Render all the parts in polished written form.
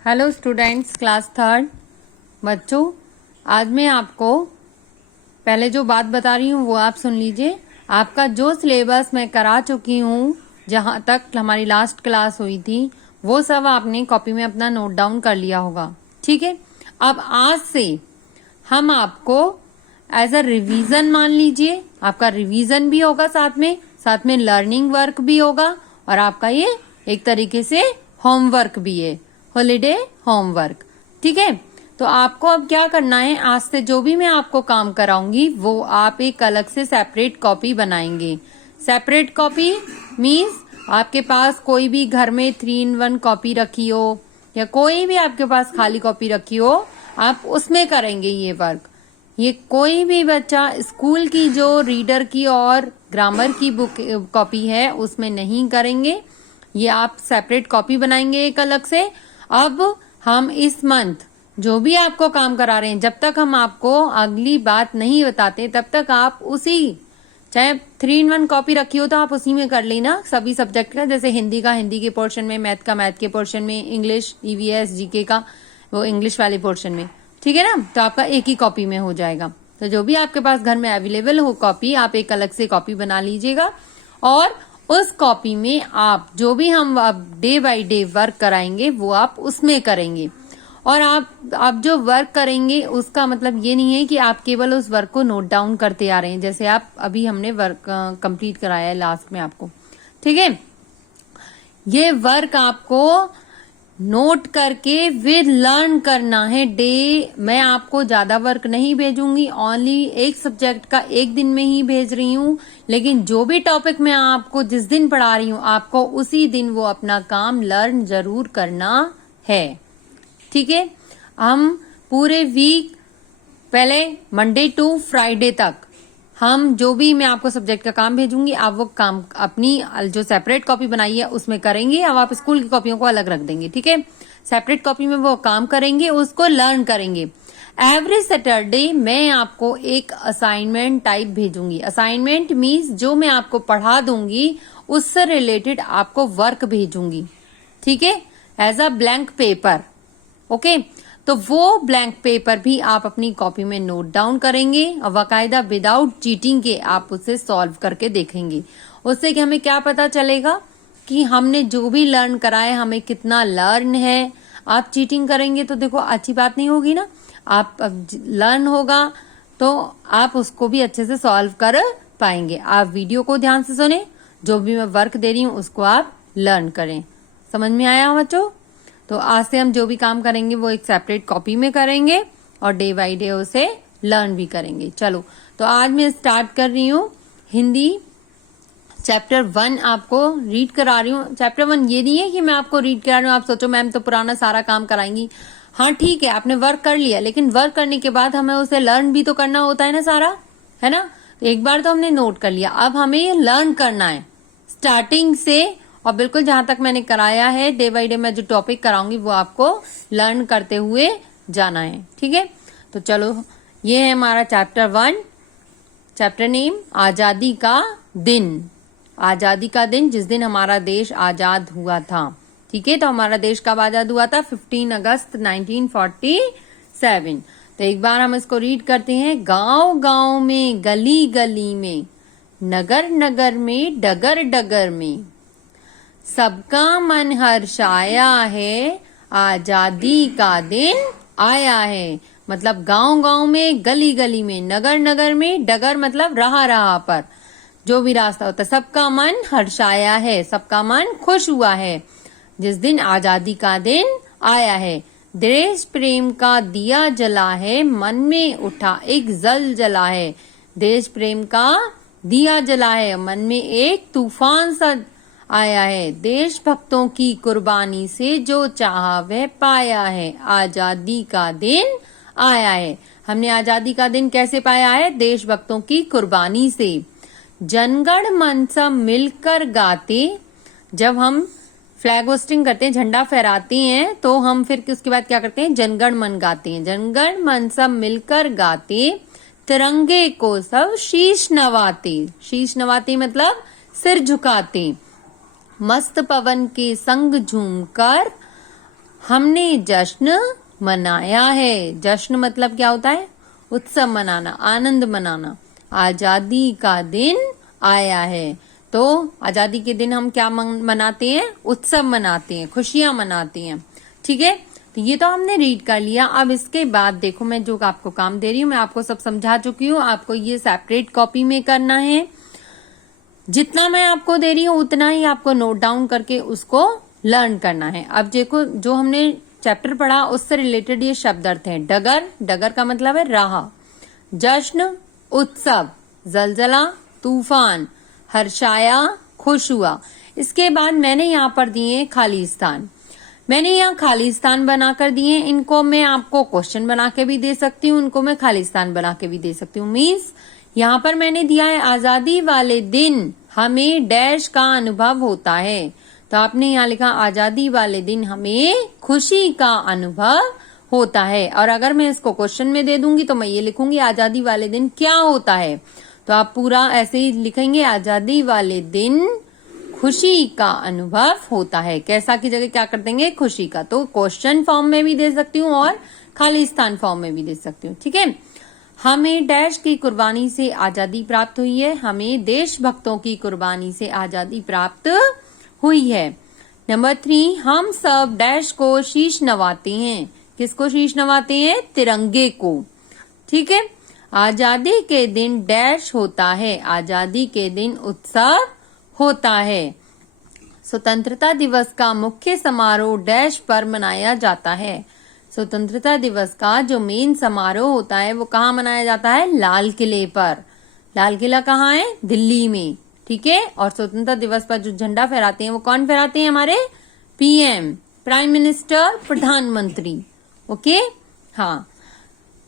Hello students, class third बच्चों। आज मैं आपको पहले जो बात बता रही हूँ वो आप सुन लीजिए। आपका जो सिलेबस मैं करा चुकी हूँ, जहाँ तक हमारी लास्ट क्लास हुई थी, वो सब आपने कॉपी में अपना नोट डाउन कर लिया होगा। ठीक है, अब आज से हम आपको एज अ रिवीजन मान लीजिए, आपका रिवीजन भी होगा, साथ में लर्निंग वर्क भी होगा, और आपका ये एक तरीके से होमवर्क भी है, हॉलीडे होमवर्क। ठीक है, तो आपको अब क्या करना है, आज से जो भी मैं आपको काम कराऊंगी वो आप एक अलग से सेपरेट कॉपी बनाएंगे। सेपरेट कॉपी मीन्स आपके पास कोई भी घर में 3-in-1 कॉपी रखी हो या कोई भी आपके पास खाली कॉपी रखी हो, आप उसमें करेंगे ये वर्क। ये कोई भी बच्चा स्कूल की जो रीडर की और ग्रामर की बुक कॉपी है उसमें नहीं करेंगे, ये आप सेपरेट कॉपी बनाएंगे एक अलग से। अब हम इस मंथ जो भी आपको काम करा रहे हैं, जब तक हम आपको अगली बात नहीं बताते तब तक आप उसी, चाहे 3-in-1 कॉपी रखी हो तो आप उसी में कर लेना सभी सब्जेक्ट का। जैसे हिंदी का हिंदी के पोर्शन में, मैथ का मैथ के पोर्शन में, इंग्लिश ईवीएस जीके का वो इंग्लिश वाले पोर्शन में। ठीक है ना, तो आपका एक ही कॉपी में हो जाएगा। तो जो भी आपके पास घर में अवेलेबल हो कॉपी, आप एक अलग से कॉपी बना लीजिएगा, और उस कॉपी में आप जो भी हम डे बाय डे वर्क कराएंगे वो आप उसमें करेंगे। और आप जो वर्क करेंगे उसका मतलब ये नहीं है कि आप केवल उस वर्क को नोट डाउन करते आ रहे हैं, जैसे आप अभी हमने वर्क कंप्लीट कराया है लास्ट में आपको। ठीक है, ये वर्क आपको नोट करके फिर लर्न करना है। मैं आपको ज्यादा वर्क नहीं भेजूंगी, ओनली एक सब्जेक्ट का एक दिन में ही भेज रही हूँ, लेकिन जो भी टॉपिक मैं आपको जिस दिन पढ़ा रही हूँ आपको उसी दिन वो अपना काम लर्न जरूर करना है। ठीक है, हम पूरे वीक पहले मंडे टू फ्राइडे तक हम जो भी मैं आपको सब्जेक्ट का काम भेजूंगी, आप वो काम अपनी जो सेपरेट कॉपी बनाई है उसमें करेंगे। अब आप स्कूल की कॉपियों को अलग रख देंगे। ठीक है, सेपरेट कॉपी में वो काम करेंगे, उसको लर्न करेंगे। एवरी सैटरडे मैं आपको एक असाइनमेंट टाइप भेजूंगी। असाइनमेंट मीन्स जो मैं आपको पढ़ा दूंगी उससे रिलेटेड आपको वर्क भेजूंगी। ठीक है, as a blank paper. Okay, तो वो ब्लैंक पेपर भी आप अपनी कॉपी में नोट डाउन करेंगे और बाकायदा विदाउट चीटिंग के आप उसे सॉल्व करके देखेंगे। उससे कि हमें क्या पता चलेगा कि हमने जो भी लर्न कराए हमें कितना लर्न है। आप चीटिंग करेंगे तो देखो अच्छी बात नहीं होगी ना। आप लर्न होगा तो आप उसको भी अच्छे से सॉल्व कर पाएंगे। आप वीडियो को ध्यान से सुने, जो भी मैं वर्क दे रही हूँ उसको आप लर्न करें। समझ में आया बच्चों? तो आज से हम जो भी काम करेंगे वो एक सेपरेट कॉपी में करेंगे और डे बाय डे उसे लर्न भी करेंगे। चलो, तो आज मैं स्टार्ट कर रही हूँ हिंदी चैप्टर 1 आपको रीड करा रही हूँ। चैप्टर 1 ये नहीं है कि मैं आपको रीड करा रही हूँ, आप सोचो मैम तो पुराना सारा काम कराएंगी। हाँ ठीक है, आपने वर्क कर लिया, लेकिन वर्क करने के बाद हमें उसे लर्न भी तो करना होता है ना सारा, है ना। तो एक बार तो हमने नोट कर लिया, अब हमें ये लर्न करना है स्टार्टिंग से, और बिल्कुल जहां तक मैंने कराया है डे बाय डे मैं जो टॉपिक कराऊंगी वो आपको लर्न करते हुए जाना है। ठीक है, तो चलो, ये है हमारा चैप्टर 1। चैप्टर नेम आजादी का दिन। आजादी का दिन, जिस दिन हमारा देश आजाद हुआ था। ठीक है, तो हमारा देश कब आजाद हुआ था? 15 अगस्त 1947। तो एक बार हम इसको रीड करते हैं। गांव गांव में, गली गली में, नगर नगर में, डगर डगर में, सबका मन हर्षाया है, आजादी का दिन आया है। मतलब गांव गांव में, गली गली में, नगर नगर में, डगर मतलब रहा पर जो भी रास्ता होता है, सबका मन हर्षाया है, सबका मन खुश हुआ है जिस दिन आजादी का दिन आया है। देश प्रेम का दिया जला है, मन में उठा एक जल जला है। देश प्रेम का दिया जला है, मन में एक तूफान सा आया है। देशभक्तों की कुर्बानी से जो चाहा वह पाया है, आजादी का दिन आया है। हमने आजादी का दिन कैसे पाया है? देशभक्तों की कुर्बानी से। जनगण मन सब मिलकर गाते, जब हम फ्लैग होस्टिंग करते हैं, झंडा फहराते हैं, तो हम फिर उसके बाद क्या करते हैं? जनगण मन गाते हैं। जनगण मन सब मिलकर गाते, तिरंगे को सब शीश नवाते। शीश नवाते मतलब सिर झुकाते। मस्त पवन के संग झूमकर हमने जश्न मनाया है। जश्न मतलब क्या होता है? उत्सव मनाना, आनंद मनाना। आजादी का दिन आया है। तो आजादी के दिन हम क्या मनाते हैं? उत्सव मनाते हैं, खुशियां मनाते हैं। ठीक है, तो ये तो हमने रीड कर लिया। अब इसके बाद देखो, मैं जो आपको काम दे रही हूँ मैं आपको सब समझा चुकी हूँ। आपको ये सेपरेट कॉपी में करना है। जितना मैं आपको दे रही हूँ उतना ही आपको नोट डाउन करके उसको लर्न करना है। अब देखो, जो हमने चैप्टर पढ़ा उससे रिलेटेड ये शब्द अर्थ है। डगर, डगर का मतलब है राह। जश्न, उत्सव। जलजला, तूफान। हर्षाया, खुश हुआ। इसके बाद मैंने यहाँ पर दिए खाली स्थान। मैंने यहाँ खाली स्थान बनाकर दिए। इनको मैं आपको क्वेश्चन बना के भी दे सकती हूँ, इनको मैं खाली स्थान बना के भी दे सकती हूँ। मीन्स यहाँ पर मैंने दिया है आजादी वाले दिन हमें डैश का अनुभव होता है। तो आपने यहाँ लिखा आजादी वाले दिन हमें खुशी का अनुभव होता है। और अगर मैं इसको क्वेश्चन में दे दूंगी तो मैं ये लिखूंगी आजादी वाले दिन क्या होता है। तो आप पूरा ऐसे ही लिखेंगे, आजादी वाले दिन खुशी का अनुभव होता है। कैसा की जगह क्या कर देंगे? खुशी का। तो क्वेश्चन फॉर्म में भी दे सकती हूँ और खाली स्थान फॉर्म में भी दे सकती हूँ। ठीक है, हमें डैश की कुर्बानी से आजादी प्राप्त हुई है। हमें देशभक्तों की कुर्बानी से आजादी प्राप्त हुई है। नंबर 3, हम सब डैश को शीश नवाते हैं। किसको शीश नवाते हैं? तिरंगे को। ठीक है, आजादी के दिन डैश होता है। आजादी के दिन उत्सव होता है। स्वतंत्रता दिवस का मुख्य समारोह डैश पर मनाया जाता है। स्वतंत्रता दिवस का जो मेन समारोह होता है वो कहाँ मनाया जाता है? लाल किले पर। लाल किला कहाँ है? दिल्ली में। ठीक है, और स्वतंत्रता दिवस पर जो झंडा फहराते हैं वो कौन फहराते हैं? हमारे पीएम, प्राइम मिनिस्टर, प्रधानमंत्री। ओके, हाँ।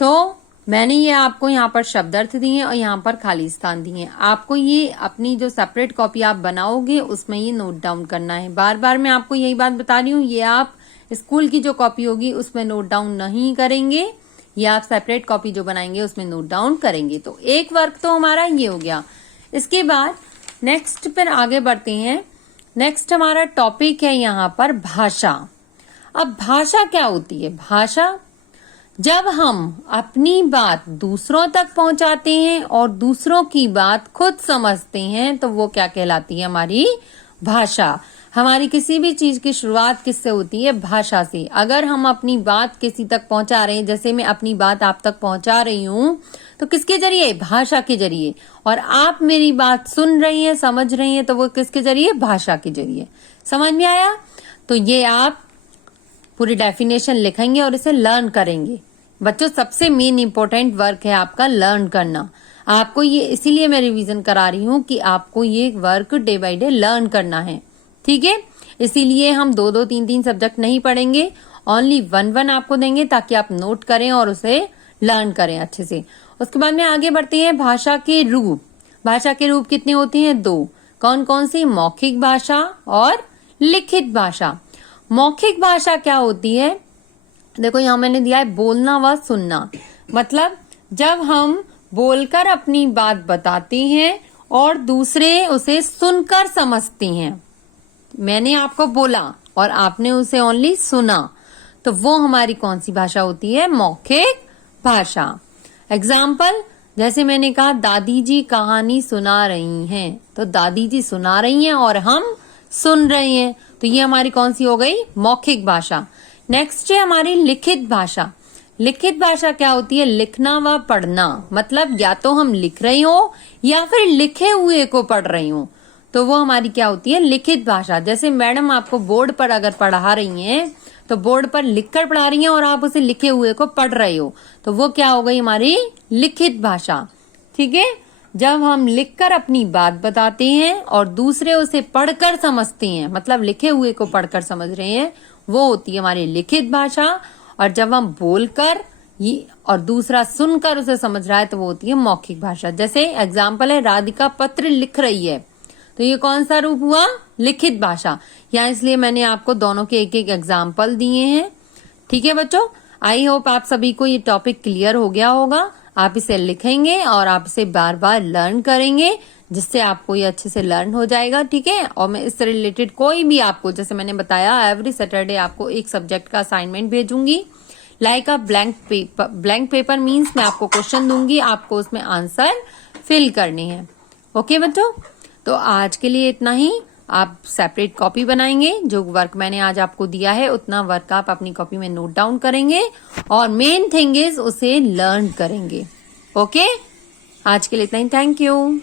तो मैंने ये आपको यहाँ पर शब्दार्थ दिए और यहाँ पर खाली स्थान दिए। आपको ये अपनी जो सेपरेट कॉपी आप बनाओगे उसमें ये नोट डाउन करना है। बार बार मैं आपको यही बात बता रही हूँ, ये आप स्कूल की जो कॉपी होगी उसमें नोट डाउन नहीं करेंगे, या आप सेपरेट कॉपी जो बनाएंगे उसमें नोट डाउन करेंगे। तो एक वर्क तो हमारा ये हो गया। इसके बाद नेक्स्ट पर आगे बढ़ते हैं। नेक्स्ट हमारा टॉपिक है यहाँ पर भाषा। अब भाषा क्या होती है? भाषा जब हम अपनी बात दूसरों तक पहुंचाते हैं और दूसरों की बात खुद समझते हैं तो वो क्या कहलाती है? हमारी भाषा। हमारी किसी भी चीज की शुरुआत किससे होती है? भाषा से। अगर हम अपनी बात किसी तक पहुंचा रहे हैं, जैसे मैं अपनी बात आप तक पहुंचा रही हूँ, तो किसके जरिए? भाषा के जरिए। और आप मेरी बात सुन रही हैं, समझ रही हैं, तो वो किसके जरिए? भाषा के जरिए। समझ में आया? तो ये आप पूरी डेफिनेशन लिखेंगे और इसे लर्न करेंगे। बच्चों, सबसे मेन इंपॉर्टेंट वर्क है आपका लर्न करना। आपको ये इसीलिए मैं रिवीजन करा रही हूँ कि आपको ये work day by day learn करना है। ठीक है, इसीलिए हम 2-2, 3-3 सब्जेक्ट नहीं पढ़ेंगे, ओनली 1-1 आपको देंगे ताकि आप नोट करें और उसे लर्न करें अच्छे से। उसके बाद में आगे बढ़ते हैं। भाषा के रूप। भाषा के रूप कितने होते हैं? 2। कौन कौन सी? मौखिक भाषा और लिखित भाषा। मौखिक भाषा क्या होती है? देखो यहाँ मैंने दिया है बोलना व सुनना। मतलब जब हम बोलकर अपनी बात बताते हैं और दूसरे उसे सुनकर समझते हैं। मैंने आपको बोला और आपने उसे ओनली सुना, तो वो हमारी कौन सी भाषा होती है? मौखिक भाषा। एग्जाम्पल, जैसे मैंने कहा दादी जी कहानी सुना रही हैं, तो दादी जी सुना रही हैं और हम सुन रहे हैं, तो ये हमारी कौन सी हो गई? मौखिक भाषा। नेक्स्ट है हमारी लिखित भाषा। लिखित भाषा क्या होती है? लिखना व पढ़ना। मतलब या तो हम लिख रही हो या फिर लिखे हुए को पढ़ रही हो, तो वो हमारी क्या होती है? लिखित भाषा। जैसे मैडम आपको बोर्ड पर अगर पढ़ा रही हैं तो बोर्ड पर लिखकर पढ़ा रही हैं और आप उसे लिखे हुए को पढ़ रहे हो, तो वो क्या हो गई? हमारी लिखित भाषा। ठीक है, जब हम लिखकर अपनी बात बताते हैं और दूसरे उसे पढ़कर समझते हैं, मतलब लिखे हुए को पढ़कर समझ रहे हैं, वो होती है हमारी लिखित भाषा। और जब हम बोलकर ये और दूसरा सुनकर उसे समझ रहा है तो वो होती है मौखिक भाषा। जैसे एग्जाम्पल है, राधिका पत्र लिख रही है, तो ये कौन सा रूप हुआ? लिखित भाषा। यहाँ इसलिए मैंने आपको दोनों के एक एक एग्जाम्पल दिए हैं। ठीक है बच्चों, आई होप आप सभी को ये टॉपिक क्लियर हो गया होगा। आप इसे लिखेंगे और आप इसे बार बार लर्न करेंगे, जिससे आपको ये अच्छे से लर्न हो जाएगा, ठीक है। और मैं इससे रिलेटेड कोई भी आपको, जैसे मैंने बताया, एवरी सैटरडे आपको एक सब्जेक्ट का असाइनमेंट भेजूंगी, लाइक अ blank paper. Blank paper means मैं आपको क्वेश्चन दूंगी, आपको उसमें आंसर फिल करने हैं। ओके बच्चों, तो आज के लिए इतना ही। आप सेपरेट कॉपी बनाएंगे, जो वर्क मैंने आज आपको दिया है उतना वर्क आप अपनी कॉपी में नोट डाउन करेंगे और मेन थिंग इज उसे लर्न करेंगे। ओके, आज के लिए इतना ही। Thank you.